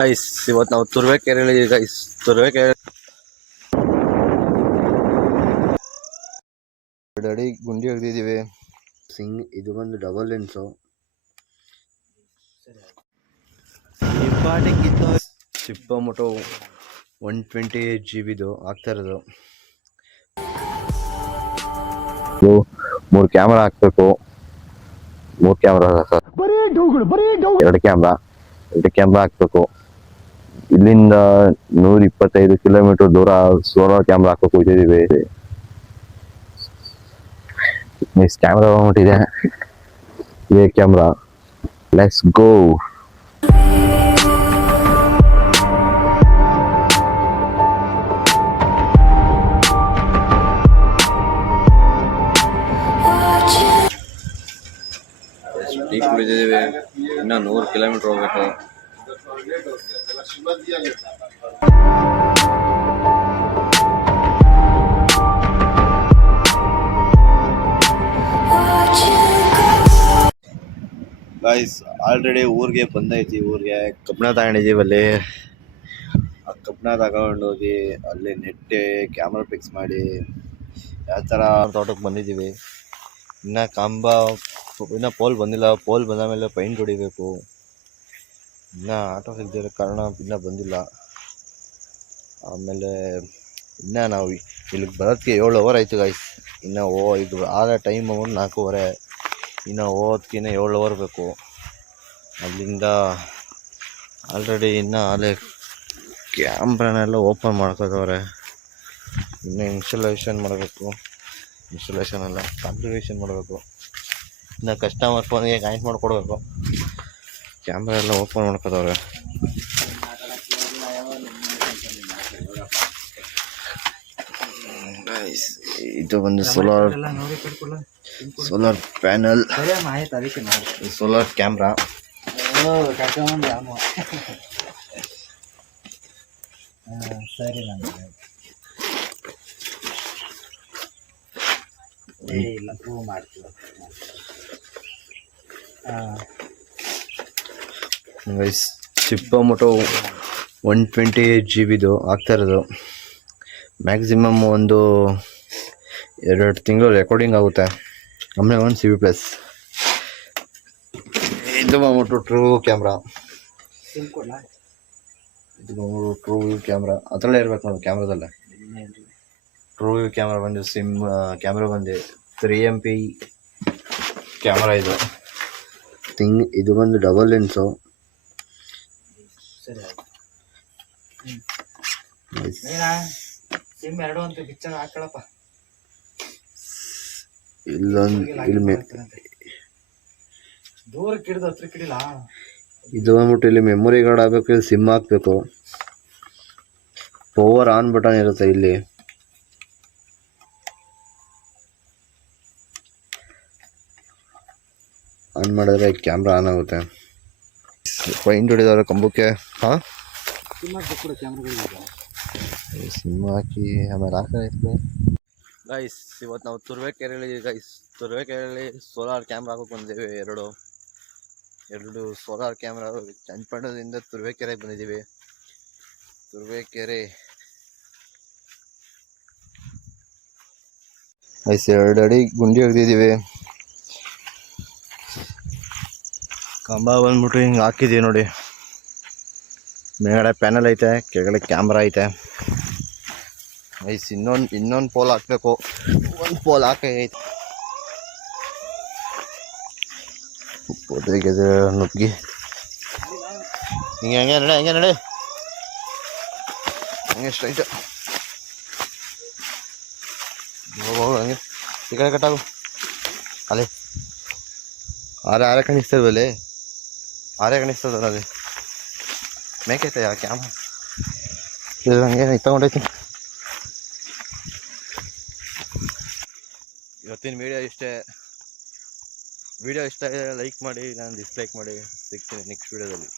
Guys ಇವತ್ತು ನಾವು Turuvekere guys Turuvekere ಅಡಿ ಗುಂಡಿ ಹೊಡೆದಿದ್ದೀವಿ. ಇದು ಬಂದು ಡಬಲ್ ಲೆನ್ಸು ಚಿಪ್ಪ ಮೊಟೋ 128 GB ಆಗ್ತಾ ಇರೋದು. 3 ಕ್ಯಾಮ್ರಾ ಹಾಕ್ಬೇಕು. 3 ಕ್ಯಾಮ್ರಾ ಸರ್, 2 ಕ್ಯಾಮ್ರಾ ಹಾಕ್ಬೇಕು. ಇಲ್ಲಿಂದ 125 ಕಿಲೋಮೀಟರ್ ದೂರ ಸೋಲಾರ್ ಕ್ಯಾಮ್ರಾ ಹಾಕಕ್ಕೆ ಹೋಗ್ತಿದ್ದೀವಿ. ಕ್ಯಾಮ್ರಾ ಬಂದ್ಬಿಟ್ಟಿದೆ, ಇದೇ ಕ್ಯಾಮ್ರಾ. Let's go. ಟೀ ಕುಡಿದಿದ್ದೀವಿ, ಇನ್ನ 100 ಕಿಲೋಮೀಟರ್ ಹೋಗ್ಬೇಕು. ಗೈಸ್ ಆಲ್ರೆಡಿ ಊರಿಗೆ ಬಂದೈತಿ. ಊರಿಗೆ ಕಬ್ಬಣ ತಗೊಂಡಿದ್ದೀವಿ. ಅಲ್ಲಿ ಆ ಕಬ್ಬಣ ತಗೊಂಡೋಗಿ ಅಲ್ಲಿ ನೆಟ್ಟೆ ಕ್ಯಾಮ್ರಾ ಫಿಕ್ಸ್ ಮಾಡಿ ಯಾವ ಥರ ತೋಟಕ್ಕೆ ಬಂದಿದ್ದೀವಿ. ಇನ್ನು ಇನ್ನು ಪೋಲ್ ಬಂದಿಲ್ಲ. ಪೋಲ್ ಬಂದ ಮೇಲೆ ಪೈಂಟ್ ಹೊಡಿಬೇಕು. ಇನ್ನು ಆಟೋ ಸಿಗದಿರೋ ಕಾರಣ ಇನ್ನೂ ಬಂದಿಲ್ಲ. ಆಮೇಲೆ ಇನ್ನು ನಾವು ಇಲ್ಲಿಗೆ ಬರೋದಕ್ಕೆ 7 ಅವರ್ ಆಯಿತು ಗೈಸ್. ಇನ್ನು ಇದು ಆದ ಟೈಮ್ 4:15. ಇನ್ನು ಹೋಗೋದಕ್ಕಿನ್ನ 7 ಅವರ್ ಬೇಕು. ಅಲ್ಲಿಂದ ಆಲ್ರೆಡಿ ಇನ್ನು ಅಲ್ಲೇ ಕ್ಯಾಮ್ರಾನೆಲ್ಲ ಓಪನ್ ಮಾಡ್ಕೋತವ್ರೆ. ಇನ್ನು ಇನ್ಸ್ಟಾಲೇಷನ್ ಮಾಡಬೇಕು. ಇನ್ಸ್ಟಾಲೇಷನ್ ಅಲ್ಲ, ಕಾನ್ಫಿಗರೇಷನ್ ಮಾಡಬೇಕು. ಇನ್ನು ಕಸ್ಟಮರ್ ಫೋನ್ಗೆ ಕನೆಕ್ಟ್ ಮಾಡಿಕೊಡ್ಬೇಕು. ಕ್ಯಾಮ್ರಾ ಎಲ್ಲ ಓಪನ್ ಮಾಡ್ಕೋತವ್ರೆ. ಇದು ಒಂದು ಸೋಲಾರ್ ಪ್ಯಾನಲ್, ಸೋಲಾರ್ ಕ್ಯಾಮ್ರಾ. ಸರಿ, ಇಲ್ಲ ಪ್ರೂವ್ ಮಾಡ್ತೀವಿ. ಚಿಪ್ಪ ಮೊಟೋ 128 GB ಆಗ್ತಾ ಇರೋದು. ಮ್ಯಾಕ್ಸಿಮಮ್ ಒಂದು 2 ತಿಂಗಳು ರೆಕಾರ್ಡಿಂಗ್ ಆಗುತ್ತೆ. ಆಮೇಲೆ 1 CB+. ಇದು ಬಂದ್ಬಿಟ್ಟು ಟ್ರೂ ಕ್ಯಾಮ್ರಾ. ಇದು ಬಂದ್ಬಿಟ್ಟು ಟ್ರೂ ವ್ಯೂ ಕ್ಯಾಮ್ರಾ. ಅದರಲ್ಲೇ ಇರ್ಬೇಕು ನೋಡಿ, ಕ್ಯಾಮ್ರಾದಲ್ಲೇ. ಟ್ರೂ ವ್ಯೂ ಕ್ಯಾಮ್ರಾ ಬಂದು ಕ್ಯಾಮ್ರಾ ಬಂದು 3MP ಕ್ಯಾಮ್ರಾ. ಇದು ಬಂದು ಡಬಲ್ ಲೆನ್ಸು. ಇದು ಬಂದ್ಬಿಟ್ಟು ಇಲ್ಲಿ ಮೆಮೊರಿ ಕಾರ್ಡ್ ಹಾಕಬೇಕು, ಇಲ್ಲಿ ಸಿಮ್ ಹಾಕಬೇಕು. ಪವರ್ ಆನ್ ಬಟನ್ ಇರುತ್ತೆ ಇಲ್ಲಿ. ಆನ್ ಮಾಡಿದ್ರೆ ಕ್ಯಾಮ್ರಾ ಆನ್ ಆಗುತ್ತೆ. ಪೈಂಟ್ ಹೊಡಿದವ್ರೆ ಕಂಬಕ್ಕೆ. ಸಿಮ್ ಹಾಕಿ ಆಮೇಲೆ ಹಾಕಿ. ಗೈಸ್ ಇವತ್ತು ನಾವು ತುರುವೇಕೆರೆಯಲ್ಲಿ ಸೋಲಾರ್ ಕ್ಯಾಮ್ರಾ ಹಾಕೋಕೆ ಬಂದಿದ್ದೀವಿ. ಎರಡು ಸೋಲಾರ್ ಕ್ಯಾಮ್ರಾ ಚನ್ನಪಟ್ಟಣದಿಂದ ತುರುವೇಕೆರೆಗೆ ಬಂದಿದ್ದೀವಿ. ತುರುವೇಕೆರೆ ಗೈಸ್ 2 ಅಡಿ ಗುಂಡಿ ಹೊಡೆದಿದ್ದೀವಿ. ಕಂಬ ಬಂದ್ಬಿಟ್ಟು ಹಿಂಗೆ ಹಾಕಿದ್ದೀವಿ ನೋಡಿ. ಮೇಲ್ಗಡೆ ಪ್ಯಾನಲ್ ಐತೆ, ಕೆಳಗಡೆ ಕ್ಯಾಮ್ರಾ ಐತೆ. ಗೈಸ್ ಇನ್ನೊಂದು ಪೋಲ್ ಹಾಕಬೇಕು. 1 ಪೋಲ್ ಹಾಕೈತೆ. ನುಗ್ಗಿ ಹಿಂಗೆ ನಡೆ ಹಂಗೆ ಸ್ಟ್ರೈಟ್ ಹೋಗು. ಹಂಗೆ ಈ ಕಡೆ ಕಟ್ಟಾಗು. ಅಲ್ಲೇ ಆರೆ ಕಾಣಿಸ್ತದೆ. ಆರೆ ಕಾಣಿಸ್ತದಲ್ಲ ಅಲ್ಲಿ ಮೇಕೈತೆ ಆ ಕ್ಯಾಮ್ರಾ. ಹಂಗೆ ತಗೊಂಡೈತಿ. ಇವತ್ತಿನ ವಿಡಿಯೋ ಇಷ್ಟೇ. ವಿಡಿಯೋ ಇಷ್ಟ ಆದರೆ ಲೈಕ್ ಮಾಡಿ, ನಾನು ಡಿಸ್ಲೈಕ್ ಮಾಡಿ. ಸಿಗ್ತೀನಿ ನೆಕ್ಸ್ಟ್ ವಿಡಿಯೋದಲ್ಲಿ.